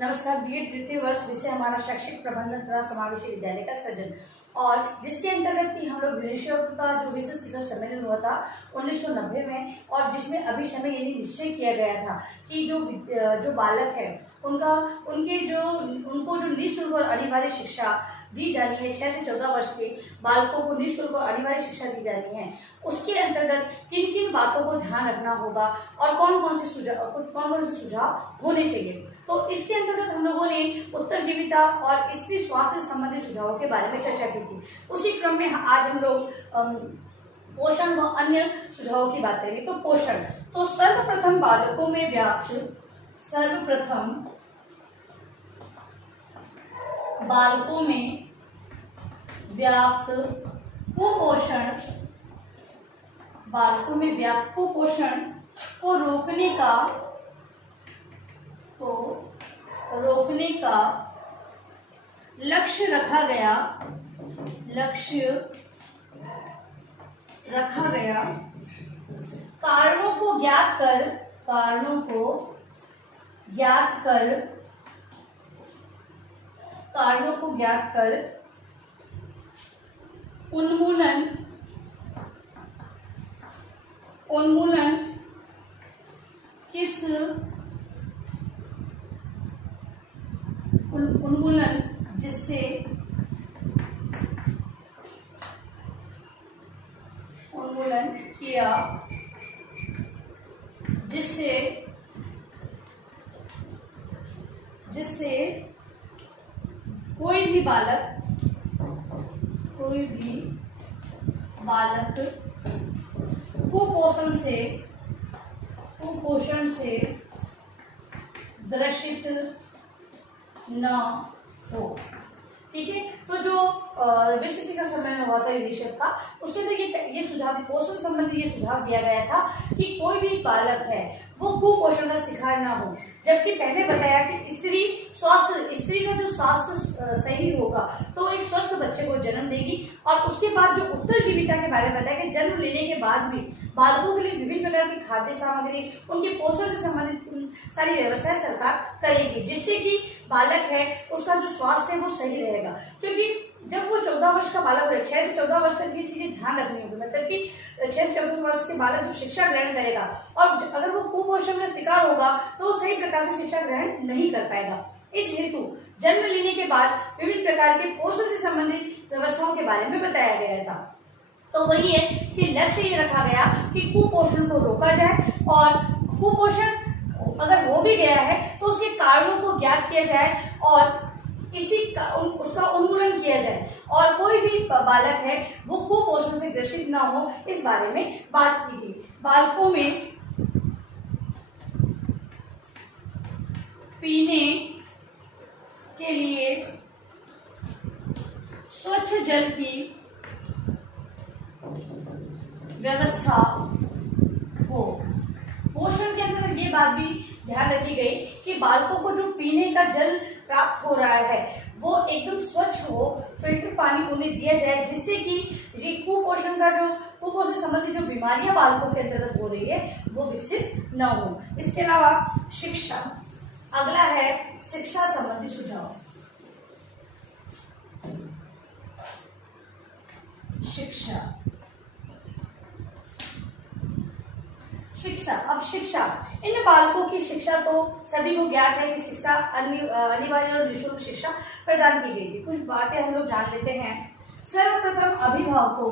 नमस्कार। बीएड द्वितीय वर्ष विषय हमारा शैक्षिक प्रबंधन तथा समावेशी विद्यालय का सृजन, और जिसके अंतर्गत कि हम लोग यूनिसेफ का जो विश्व शिखर सम्मेलन हुआ था 1990 में, और जिसमें अभी समय यानी निश्चय किया गया था कि जो बालक है उनको जो निःशुल्क और अनिवार्य शिक्षा दी जानी है, 6 से 14 वर्ष के बालकों को निःशुल्क और अनिवार्य शिक्षा दी जानी है, उसके अंतर्गत किन किन बातों को ध्यान रखना होगा और कौन कौन से सुझाव होने चाहिए। तो इसके अंतर्गत हम लोगों ने उत्तरजीविता और स्त्री स्वास्थ्य से संबंधित सुझावों के बारे में चर्चा की थी। उसी क्रम में आज हम लोग पोषण व अन्य सुझावों की बात करेंगे। तो पोषण, तो सर्वप्रथम बालकों में व्याप्त कुपोषण को रोकने का लक्ष्य रखा गया। कारणों को ज्ञात कर उन्मूलन किया जिससे कोई भी बालक कुपोषण से ग्रसित न हो। ठीक है। तो जो विश्व शिखर सम्मेलन हुआ था यूनिसेफ का, उसके अंदर ये सुझाव, पोषण संबंधी ये सुझाव दिया गया था कि कोई भी बालक है वो कुपोषण का शिकार ना हो। जबकि पहले बताया कि स्त्री का जो स्वास्थ्य सही होगा तो एक स्वस्थ बच्चे को जन्म देगी। और उसके बाद जो उत्तरजीविता के बारे में बताया कि जन्म लेने के बाद भी बालकों के लिए विभिन्न प्रकार की खाद्य सामग्री, उनके पोषण से संबंधित सारी व्यवस्थाएं सरकार करेगी, जिससे कि बालक है उसका जो स्वास्थ्य है वो सही रहेगा। क्योंकि जब वो 14 वर्ष का बालक है, 6 से 14 वर्ष तक ये चीजें ध्यान रखनी होगी। मतलब कि 6 से 14 वर्ष के बालक जब शिक्षा ग्रहण करेगा और अगर वो कुपोषण का शिकार होगा तो वो सही प्रकार से शिक्षा ग्रहण नहीं कर पाएगा। इस हेतु जन्म लेने के बाद विभिन्न प्रकार के पोषण से संबंधित व्यवस्थाओं के बारे में बताया गया था। तो वही है कि लक्ष्य ये रखा गया कि कुपोषण को रोका जाए, और कुपोषण अगर हो भी गया है तो उसके कारणों को ज्ञात किया जाए और उसका उन्मूलन किया जाए, और कोई भी बालक है वो कुपोषण से ग्रसित ना हो, इस बारे में बात की गई। बालकों में पीने के लिए स्वच्छ जल की व्यवस्था हो। पोषण के अंदर ये बात भी ध्यान रखी गई कि बालकों को जो पीने का जल प्राप्त हो रहा है वो एकदम स्वच्छ हो, फिल्टर पानी उन्हें दिया जाए, जिससे कि ये कुपोषण से संबंधित जो बीमारियां बालकों के अंतर्गत हो रही है वो विकसित न हो। इसके अलावा शिक्षा, अगला है शिक्षा संबंधी सुझाव। शिक्षा, इन बालकों की शिक्षा तो सभी को ज्ञात है कि शिक्षा अनिवार्य और निःशुल्क शिक्षा प्रदान की गई थी। कुछ बातें हम लोग जान लेते हैं। सर्वप्रथम अभिभावकों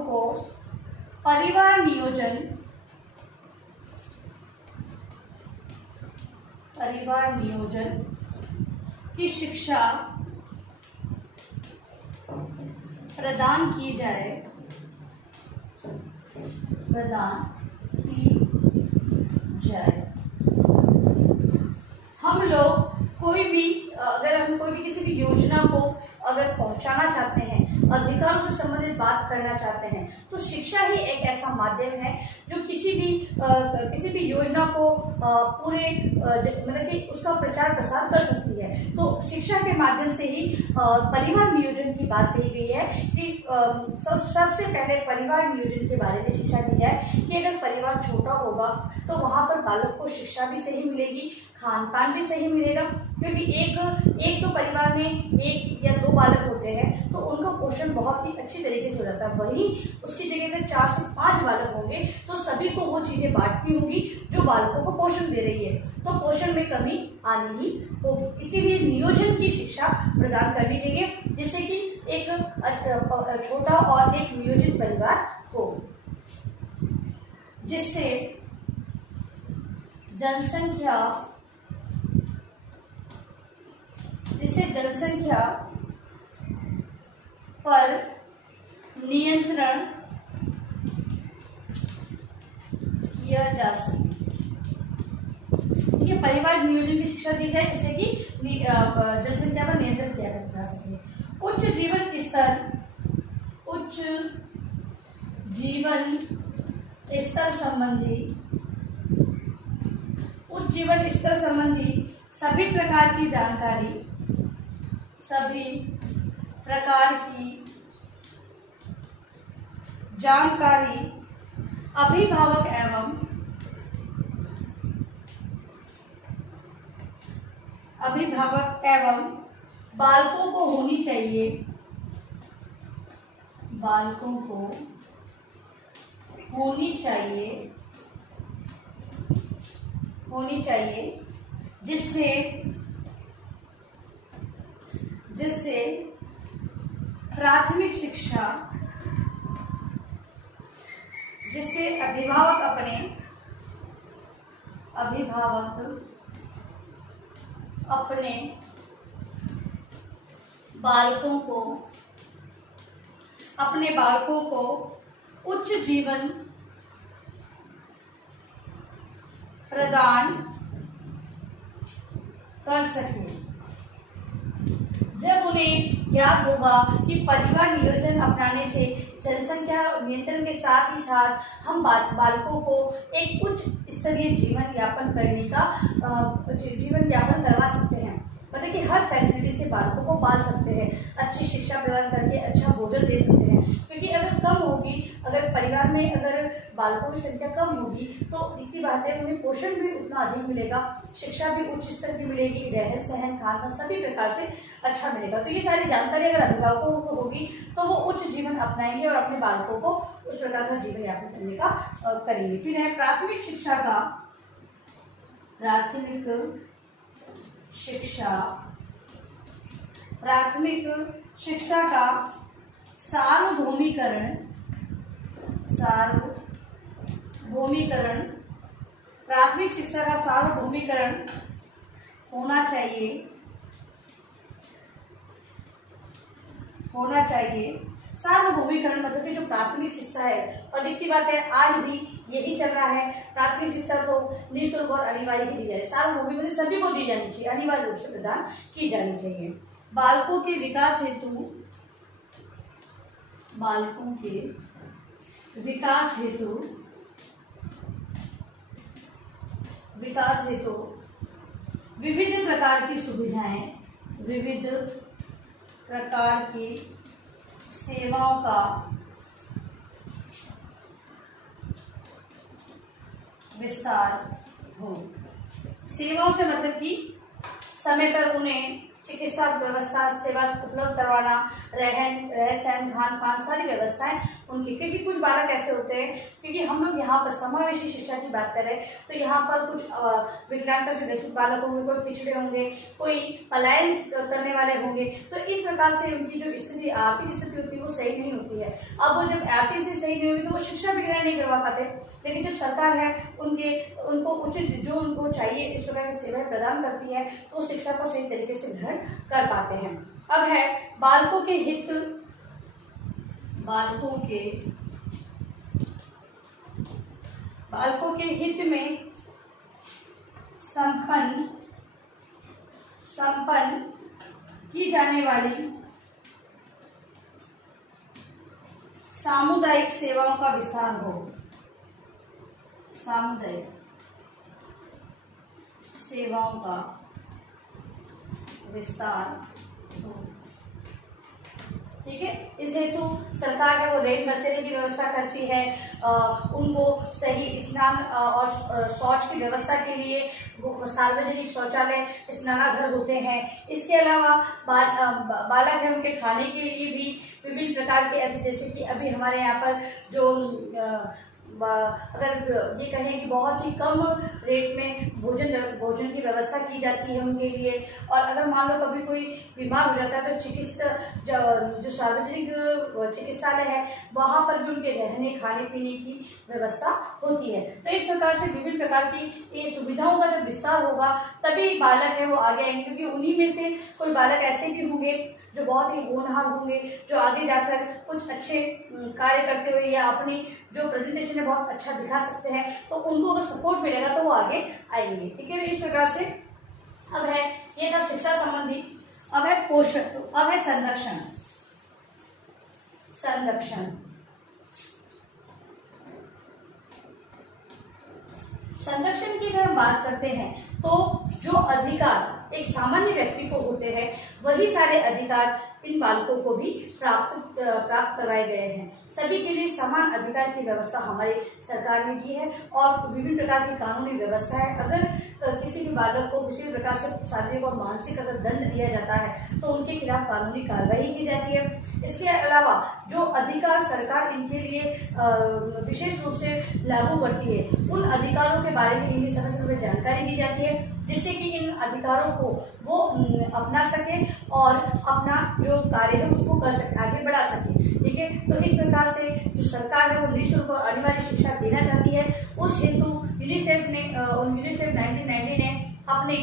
को परिवार नियोजन की शिक्षा प्रदान की जाए। हम लोग कोई भी किसी भी योजना को अगर पहुंचाना चाहते हैं अधिकारों से संबंधित बात करना चाहते हैं तो शिक्षा ही एक ऐसा माध्यम है जो किसी भी योजना को पूरे मतलब कि उसका प्रचार प्रसार कर सकती है। तो शिक्षा के माध्यम से ही परिवार नियोजन की बात कही गई है कि सबसे पहले परिवार नियोजन के बारे में शिक्षा दी जाए कि अगर परिवार छोटा होगा तो वहाँ पर बालक को शिक्षा भी सही मिलेगी, खान पान भी सही मिलेगा, क्योंकि एक तो परिवार में 1 या 2 बालक होते हैं तो उनका पोषण बहुत ही अच्छी तरीके से हो जाता है। वहीं उसकी जगह अगर 4 से 5 बालक होंगे तो सभी को वो चीज़ें बांटनी होगी जो बालकों को पोषण दे रही है, तो पोषण में कमी आनी ही होगी। इसीलिए नियोजन की शिक्षा प्रदान करनी चाहिए जिससे कि एक छोटा और एक नियोजित परिवार हो, जिससे जनसंख्या पर नियंत्रण किया जा सके। ठीक है, परिवार नियोजन की शिक्षा दी जाए जिससे कि जनसंख्या पर नियंत्रण किया जा सके। उच्च जीवन स्तर संबंधी सभी प्रकार की जानकारी अभिभावक एवं बालकों को होनी चाहिए जिससे प्राथमिक शिक्षा जिससे अभिभावक अपने बालकों को उच्च जीवन प्रदान कर सके। जब उन्हें याद होगा कि परिवार नियोजन अपनाने से जनसंख्या नियंत्रण के साथ ही साथ हम बालकों को एक उच्च स्तरीय जीवन यापन करवा सकते हैं, मतलब कि हर फैसिलिटी से बालकों को पाल सकते हैं, अच्छी शिक्षा प्रदान करके अच्छा भोजन दे सकते हैं। क्योंकि अगर परिवार में अगर बालकों की संख्या कम होगी तो इतनी बात है उन्हें पोषण भी उतना अधिक मिलेगा, शिक्षा भी उच्च स्तर की मिलेगी, रहन सहन खान पान सभी प्रकार से अच्छा मिलेगा। तो ये सारी जानकारी अगर अभिभावकों को होगी तो वो उच्च जीवन अपनाएंगे और अपने बालकों को उस प्रकार का जीवन यापन करने का करेंगे। फिर है प्राथमिक शिक्षा का सार्वभौमिकरण प्राथमिक शिक्षा का सार्वभौमिकरण होना चाहिए। सार्वभौमिकरण मतलब कि जो प्राथमिक शिक्षा है, और एक ही बात है आज भी यही चल रहा है, प्राथमिक शिक्षा तो निःशुल्क और अनिवार्य ही दी जाए, सार्वभौमिक सभी को दी जानी चाहिए, अनिवार्य रूप से प्रदान की जानी चाहिए। बालकों के विकास हेतु विविध प्रकार की सुविधाएं, विविध प्रकार की सेवाओं का विस्तार हो। सेवाओं से मतलब कि समय पर उन्हें चिकित्सा व्यवस्था सेवा उपलब्ध करवाना, रहन सहन खान पान सारी व्यवस्थाएं उनकी, क्योंकि कुछ बालक ऐसे होते हैं, क्योंकि हम लोग यहाँ पर समावेशी शिक्षा की बात करें तो यहाँ पर कुछ विकलांगता से ग्रसित बालक होंगे, कोई पिछड़े होंगे, कोई पलायन करने वाले होंगे, तो इस प्रकार से उनकी जो स्थिति आर्थिक स्थिति होती है वो सही नहीं होती है। अब वो जब आर्थिक स्थिति सही नहीं होगी तो वो शिक्षा भी ग्रहण नहीं करवा पाते, लेकिन जब सरकार है उनको उचित जो उनको चाहिए इस प्रकार की सेवाएं प्रदान करती है तो वो शिक्षा को सही तरीके से ग्रहण कर पाते हैं। अब है बालकों के हित में संपन्न की जाने वाली सामुदायिक सेवाओं का विस्तार हो, सामुदायिक सेवाओं का विस्तार हो। ठीक है, इस हेतु सरकार है वो रेल बसेरे की व्यवस्था करती है, उनको सही स्नान और शौच की व्यवस्था के लिए सार्वजनिक शौचालय स्नानाघर होते हैं। इसके अलावा बालक है उनके खाने के लिए भी विभिन्न प्रकार के ऐसे, जैसे कि अभी हमारे यहाँ पर जो अगर ये कहें कि बहुत ही कम रेट में भोजन की व्यवस्था की जाती है उनके लिए। और अगर मान लो कभी कोई बीमार हो जाता है तो जो सार्वजनिक चिकित्सालय है वहाँ पर भी उनके रहने खाने पीने की व्यवस्था होती है। तो इस प्रकार से विभिन्न प्रकार की ये सुविधाओं का जब विस्तार होगा तभी बालक है वो आगे आएंगे, क्योंकि उन्हीं में से कोई बालक ऐसे भी होंगे जो बहुत ही होनहार होंगे, जो आगे जाकर कुछ अच्छे कार्य करते हुए या अपनी जो प्रेजेंटेशन है बहुत अच्छा दिखा सकते हैं, तो उनको अगर सपोर्ट मिलेगा तो वो आगे आएंगे। ठीक है, इस प्रकार से अब है, ये था शिक्षा संबंधी। अब है पोषण, अब है संरक्षण। संरक्षण की अगर हम बात करते हैं तो जो अधिकार एक सामान्य व्यक्ति को होते हैं वही सारे अधिकार इन बालकों को भी प्राप्त करवाए गए हैं। सभी के लिए समान अधिकार की व्यवस्था हमारी सरकार ने की है और विभिन्न प्रकार की कानूनी व्यवस्था है। अगर किसी भी बालक को किसी भी प्रकार से शारीरिक और मानसिक अगर दंड दिया जाता है तो उनके खिलाफ कानूनी कार्रवाई की जाती है। इसके अलावा जो अधिकार सरकार इनके लिए विशेष रूप से लागू करती है उन अधिकारों के बारे में इन्हें समय समय जानकारी दी जाती है, जिससे कि इन अधिकारों को वो अपना सके और अपना जो कार्य है उसको कर सके, आगे बढ़ा सके। ठीक है, तो इस प्रकार से जो सरकार है वो निःशुल्क और अनिवार्य शिक्षा देना चाहती है। उस हेतु यूनिसेफ 1990 ने अपने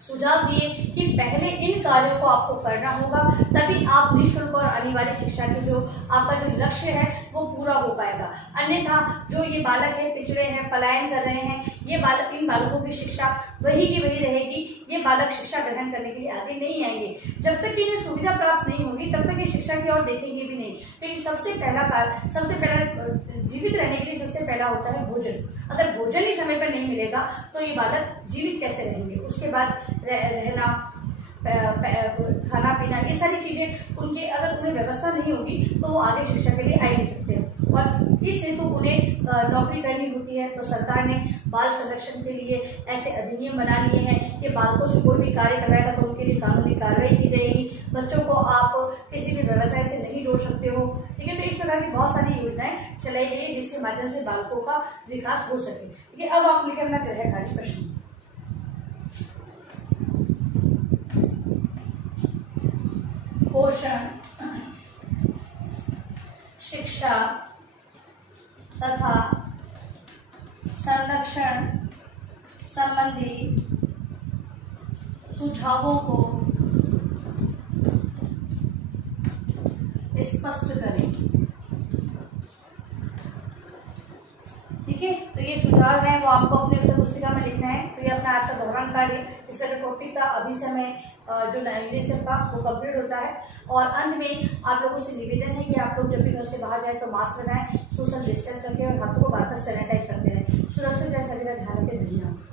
सुझाव दिए कि पहले इन कार्यों को आपको करना होगा, तभी आप निःशुल्क और अनिवार्य शिक्षा के जो आपका जो लक्ष्य है वो पूरा हो पाएगा। अन्यथा जो ये बालक है पिछड़े हैं, पलायन कर रहे हैं, ये बालक, इन बालकों की शिक्षा वही की वही रहेगी। ये बालक शिक्षा ग्रहण करने के लिए आगे नहीं आएंगे। जब तक इन्हें सुविधा प्राप्त नहीं होगी तब तक ये शिक्षा की ओर देखेंगे भी नहीं, क्योंकि सबसे पहला जीवित रहने के लिए सबसे पहला होता है भोजन। अगर भोजन ही समय पर नहीं मिलेगा तो ये बालक जीवित कैसे रहेंगे। उसके बाद रहना, खाना पीना, ये सारी चीजें उनके अगर उन्हें व्यवस्था नहीं होगी तो वो आगे शिक्षा के लिए आ ही नहीं सकते। और इस हेतु उन्हें नौकरी करनी होती है। तो सरकार ने बाल संरक्षण के लिए ऐसे अधिनियम बना लिए हैं कि बालकों से कोई भी कार्य कराएगा तो उनके लिए कानूनी कार्रवाई की जाएगी। बच्चों को आप किसी भी व्यवसाय से नहीं जोड़ सकते हो। ठीक है, तो इस प्रकार की बहुत सारी योजनाएं चलाई गई है जिसके माध्यम से बालकों का विकास हो सके। ठीक है, अब आप लिखे अपना गृह कार्य प्रश्न। पोषण, शिक्षा तथा संरक्षण संबंधी सुझावों को स्पष्ट करें। ठीक है, तो ये सुझाव है वो आपको अपने उत्तर पुस्तिका में लिखना है। तो ये अपना आज का दोहरान कार्य, इसका जो टॉपिक था अभी समय जो यूनिसेफ का वो कंप्लीट होता है। और अंत में आप लोगों से निवेदन है कि आप लोग जब भी घर से बाहर जाए तो मास्क लगाएं, सोशल डिस्टेंस रखें और हाथों को बार बार सैनिटाइज करते रहें। सुरक्षित रहे, सभी का ध्यान रखें। धन्यवाद।